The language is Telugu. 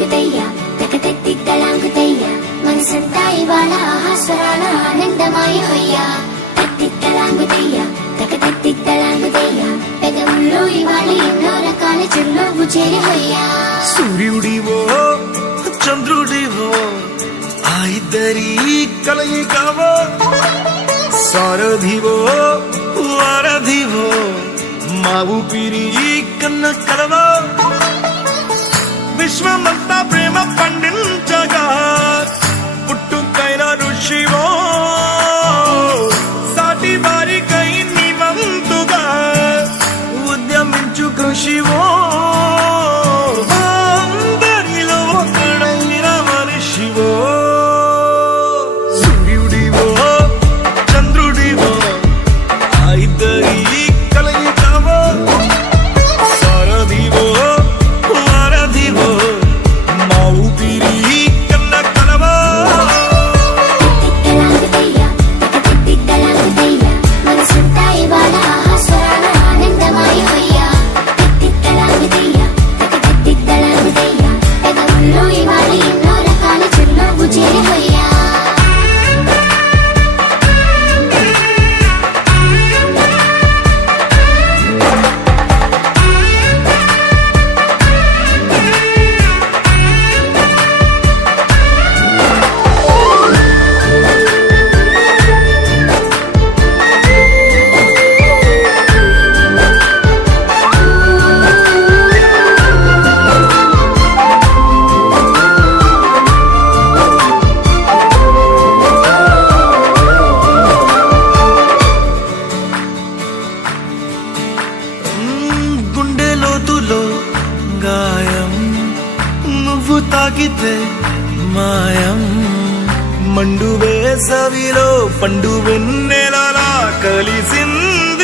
తిక్కలాంగుతయ్యా తిక్కలాంగుతయ్యా మనసంతా ఇవాళ ఆహాస్వరాల ఆనందమాయ హొయ్యా తిక్కలాంగుతయ్యా తిక్కలాంగుతయ్యా పెదవుల్లో ఇవాళ ఎన్నో రకాల చిరునవ్వు చేరి హొయ్యా సూర్యుడివో చంద్రుడివో ఆ ఇద్దరి కలయికవో సారథివో వారధివో మా ఊపిరి కన్న కలవో విశ్వమంతా ప్రేమ పండించగా పుట్టుకైన ఋషివో సాటి వారికై నివంతుగా ఉద్యమించు కృషివో అందరిలో ఒకడైన మనిషివో సూర్యుడివో చంద్రుడివో ఆ ఇద్దరి కలయికవో సారథివో వారధివో మా ఊపిరి కన్న కలవో తిక్కలాంగుతయ్యా తిక్కలాంగుతయ్యా మనసంతా ఇవాళ ఆహాస్వరాల ఆనందమాయ హొయ్యా తిక్కలాంగుతయ్యా తిక్కలాంగుతయ్యా పెదవుల్లో ఇవాళ ఎన్నో రకాల చిరునవ్వు చేరి హొయ్యా గుండె లోతులో గాయం నువ్వు తాకితే మాయం మండు వేసవిలో పండు వెన్నెలలా కలిసింది